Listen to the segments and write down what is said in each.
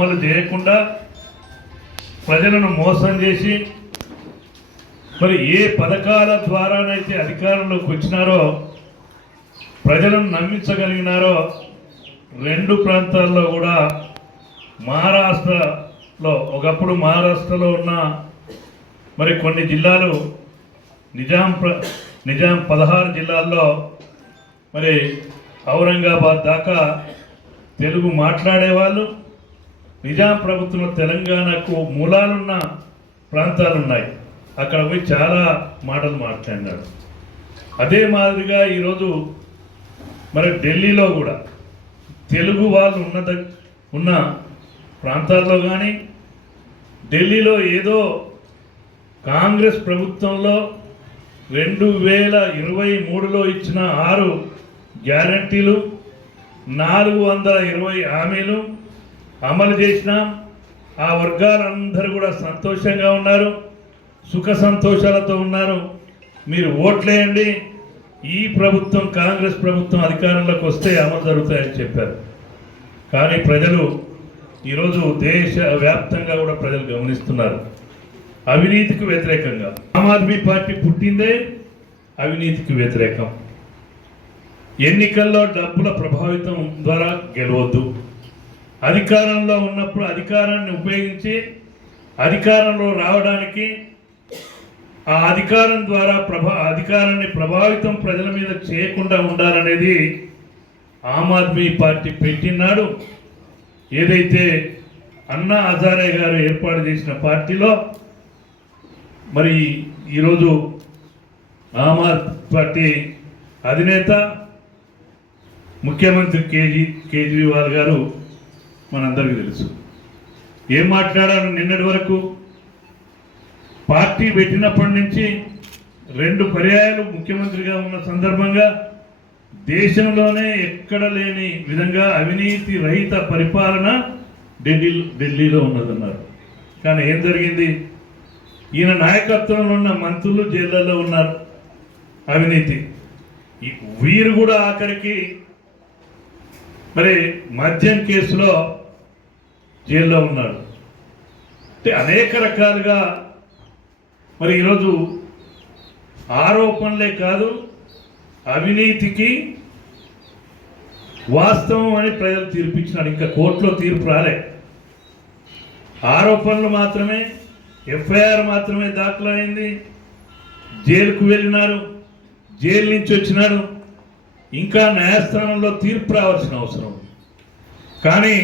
అమలు చేయకుండా ప్రజలను మోసం చేసి మరి ఏ పథకాల ద్వారానైతే అధికారంలోకి వచ్చినారో ప్రజలను నమ్మించగలిగినారో రెండు ప్రాంతాల్లో కూడా మహారాష్ట్రలో ఒకప్పుడు మహారాష్ట్రలో ఉన్న మరి కొన్ని జిల్లాలు నిజాం 16 జిల్లాల్లో మరి ఔరంగాబాద్ దాకా తెలుగు మాట్లాడేవాళ్ళు. నిజాం ప్రభుత్వం తెలంగాణకు మూలాలున్న ప్రాంతాలు ఉన్నాయి, అక్కడ పోయి చాలా మాటలు మాట్లాడినాడు. అదే మాదిరిగా ఈరోజు మరి ఢిల్లీలో కూడా తెలుగు వాళ్ళు ఉన్న ప్రాంతాల్లో కానీ ఢిల్లీలో ఏదో కాంగ్రెస్ ప్రభుత్వంలో 2023లో ఇచ్చిన 6 గ్యారంటీలు 420 హామీలు అమలు చేసినాం. ఆ వర్గాలందరూ కూడా సంతోషంగా ఉన్నారు, సుఖ సంతోషాలతో ఉన్నారు. మీరు ఓట్లేయండి, ఈ ప్రభుత్వం కాంగ్రెస్ ప్రభుత్వం అధికారంలోకి వస్తే అమలు జరుగుతాయని చెప్పారు. కానీ ప్రజలు ఈరోజు దేశ వ్యాప్తంగా కూడా ప్రజలు గమనిస్తున్నారు. అవినీతికి వ్యతిరేకంగా ఆమ్ ఆద్మీ పార్టీ పుట్టిందే అవినీతికి వ్యతిరేకం. ఎన్నికల్లో డబ్బుల ప్రభావితం ద్వారా గెలవద్దు. అధికారంలో ఉన్నప్పుడు అధికారాన్ని ఉపయోగించి అధికారంలో రావడానికి ఆ అధికారం ద్వారా అధికారాన్ని ప్రభావితం ప్రజల మీద చేయకుండా ఉండాలనేది ఆమ్ ఆద్మీ పార్టీ పెట్టినాడు. ఏదైతే అన్నా హజారే గారు ఏర్పాటు చేసిన పార్టీలో మరి ఈరోజు ఆమ్ ఆద్మీ పార్టీ అధినేత ముఖ్యమంత్రి కేజ్రీవాల్ గారు మనందరికీ తెలుసు. ఏం మాట్లాడారు నిన్నటి వరకు? పార్టీ పెట్టినప్పటి నుంచి 2 పర్యాయాలు ముఖ్యమంత్రిగా ఉన్న సందర్భంగా దేశంలోనే ఎక్కడ లేని విధంగా అవినీతి రహిత పరిపాలన ఢిల్లీలో ఉన్నదన్నారు. కానీ ఏం జరిగింది? ఈయన నాయకత్వంలో ఉన్న మంత్రులు జైళ్ళల్లో ఉన్నారు. అవినీతి వీరు కూడా ఆఖరికి మరి మద్యం కేసులో జైల్లో ఉన్నారు. అంటే అనేక రకాలుగా మరి ఈరోజు ఆరోపణలే కాదు, అవినీతికి వాస్తవం అని ప్రజలు తీర్పిచ్చినారు. ఇంకా కోర్టులో తీర్పు రాలే. ఆరోపణలు మాత్రమే, ఎఫ్ఐఆర్ మాత్రమే దాఖలు అయింది. జైలుకు వెళ్ళినారు, జైలు నుంచి వచ్చినాడు. ఇంకా న్యాయస్థానంలో తీర్పు రావాల్సిన అవసరం ఉంది. కానీ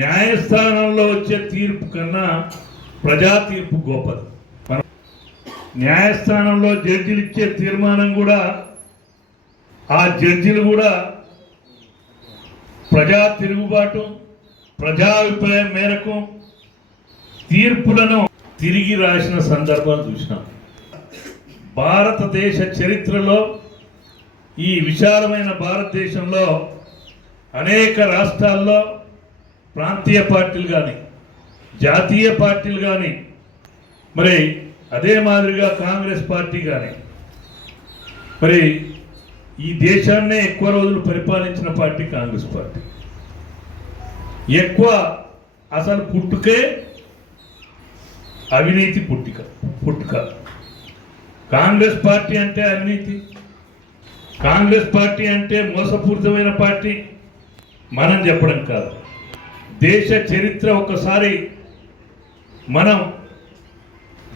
న్యాయస్థానంలో వచ్చే తీర్పు కన్నా ప్రజా తీర్పు గొప్పది. న్యాయస్థానంలో జడ్జిలు ఇచ్చే తీర్మానం కూడా ఆ జడ్జిలు కూడా ప్రజా తిరుగుబాటు, ప్రజాభిప్రాయం మేరకు తీర్పులను తిరిగి రాసిన సందర్భాలు చూసినాం. భారతదేశ చరిత్రలో ఈ విశాలమైన భారతదేశంలో అనేక రాష్ట్రాల్లో ప్రాంతీయ పార్టీలు కానీ జాతీయ పార్టీలు కానీ మరి అదే మాదిరిగా కాంగ్రెస్ పార్టీ కానీ మరి ఈ దేశాన్నే ఎక్కువ రోజులు పరిపాలించిన పార్టీ కాంగ్రెస్ పార్టీ. ఎక్కువ అసలు పుట్టుకే అవినీతి పుట్టుక. కాంగ్రెస్ పార్టీ అంటే అవినీతి, కాంగ్రెస్ పార్టీ అంటే మోసపూరితమైన పార్టీ మనం చెప్పడం కాదు. దేశ చరిత్ర ఒక్కసారి మనం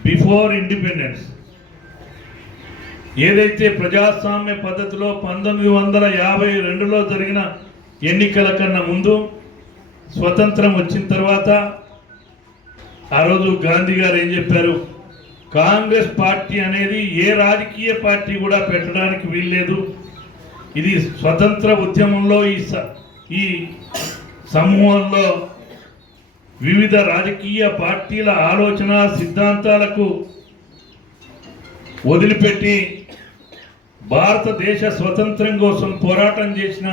బిఫోర్ ఇండిపెండెన్స్ ఏదైతే ప్రజాస్వామ్య పద్ధతిలో 1952లో జరిగిన ఎన్నికల కన్నా ముందు, స్వతంత్రం వచ్చిన తర్వాత ఆ రోజు గాంధీ గారు ఏం చెప్పారు? కాంగ్రెస్ పార్టీ అనేది ఏ రాజకీయ పార్టీ కూడా పెట్టడానికి వీల్లేదు. ఇది స్వతంత్ర ఉద్యమంలో ఈ సమూహంలో వివిధ రాజకీయ పార్టీల ఆలోచన సిద్ధాంతాలకు వదిలిపెట్టి భారతదేశ స్వతంత్రం కోసం పోరాటం చేసిన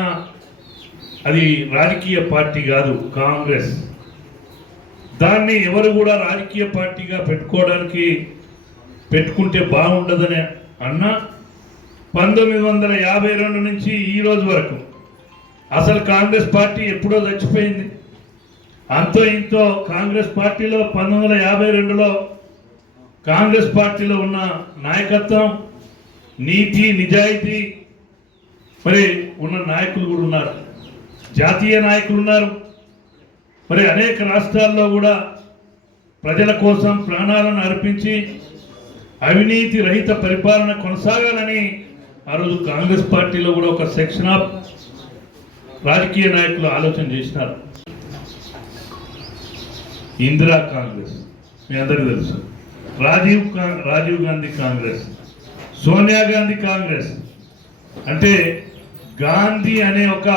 అది రాజకీయ పార్టీ కాదు కాంగ్రెస్. దాన్ని ఎవరు కూడా రాజకీయ పార్టీగా పెట్టుకుంటే బాగుండదని అన్న 1952 నుంచి ఈ రోజు వరకు అసలు కాంగ్రెస్ పార్టీ ఎప్పుడో చచ్చిపోయింది. అంతో ఇంతో కాంగ్రెస్ పార్టీలో 1952లో కాంగ్రెస్ పార్టీలో ఉన్న నాయకత్వం, నీతి నిజాయితీ మరి ఉన్న నాయకులు కూడా ఉన్నారు, జాతీయ నాయకులు ఉన్నారు. మరి అనేక రాష్ట్రాల్లో కూడా ప్రజల కోసం ప్రాణాలను అర్పించి అవినీతి రహిత పరిపాలన కొనసాగాలని ఆ రోజు కాంగ్రెస్ పార్టీలో కూడా ఒక సెక్షన్ ఆఫ్ రాజకీయ నాయకులు ఆలోచన చేసినారు. ఇందిరా కాంగ్రెస్ మీ అందరికీ తెలుసు, రాజీవ్ గాంధీ కాంగ్రెస్, సోనియా గాంధీ కాంగ్రెస్. అంటే గాంధీ అనే ఒక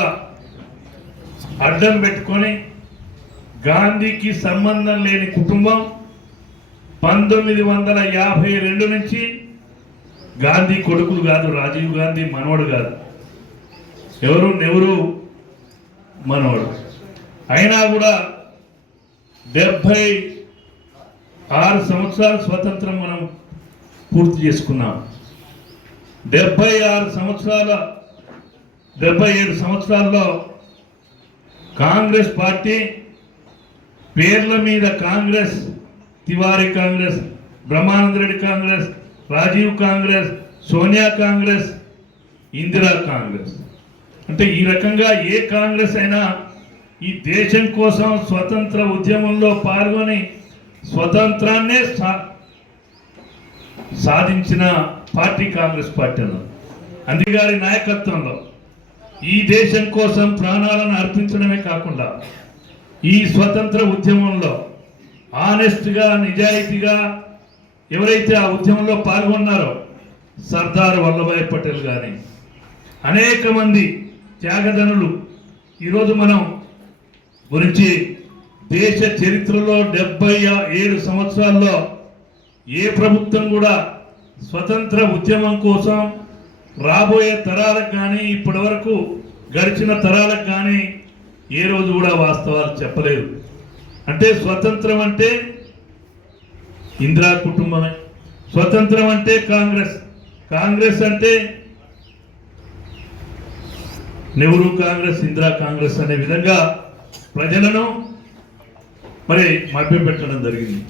అడ్డం పెట్టుకొని గాంధీకి సంబంధం లేని కుటుంబం 1952 నుంచి గాంధీ కొడుకులు కాదు, రాజీవ్ గాంధీ మనవడు కాదు, ఎవరు నెహ్రూ మనవడు. అయినా కూడా 76 సంవత్సరాల స్వతంత్రం మనం పూర్తి చేసుకున్నాం. 77 సంవత్సరాల్లో కాంగ్రెస్ పార్టీ పేర్ల మీద కాంగ్రెస్, తివారీ కాంగ్రెస్, బ్రహ్మానంద రెడ్డి కాంగ్రెస్, రాజీవ్ కాంగ్రెస్, సోనియా కాంగ్రెస్, ఇందిరా కాంగ్రెస్. అంటే ఈ రకంగా ఏ కాంగ్రెస్ అయినా ఈ దేశం కోసం స్వతంత్ర ఉద్యమంలో పాల్గొని స్వతంత్రాన్నే సాధించిన పార్టీ కాంగ్రెస్ పార్టీ అన్నారు. అందుకే గారి నాయకత్వంలో ఈ దేశం కోసం ప్రాణాలను అర్పించడమే కాకుండా ఈ స్వతంత్ర ఉద్యమంలో ఆనెస్ట్గా నిజాయితీగా ఎవరైతే ఆ ఉద్యమంలో పాల్గొన్నారో సర్దార్ వల్లభాయ్ పటేల్ కానీ అనేక మంది త్యాగధనులు ఈరోజు మనం గురించి దేశ చరిత్రలో 77 సంవత్సరాల్లో ఏ ప్రభుత్వం కూడా స్వతంత్ర ఉద్యమం కోసం రాబోయే తరాలకు కానీ ఇప్పటి వరకు గడిచిన తరాలకు కానీ ఏ రోజు కూడా వాస్తవాలు చెప్పలేదు. అంటే స్వతంత్రం అంటే ఇందిరా కుటుంబమే, స్వతంత్రం అంటే కాంగ్రెస్, కాంగ్రెస్ అంటే నెహ్రూ కాంగ్రెస్, ఇందిరా కాంగ్రెస్ అనే విధంగా ప్రజలను మరి మభ్యపెట్టడం జరిగింది.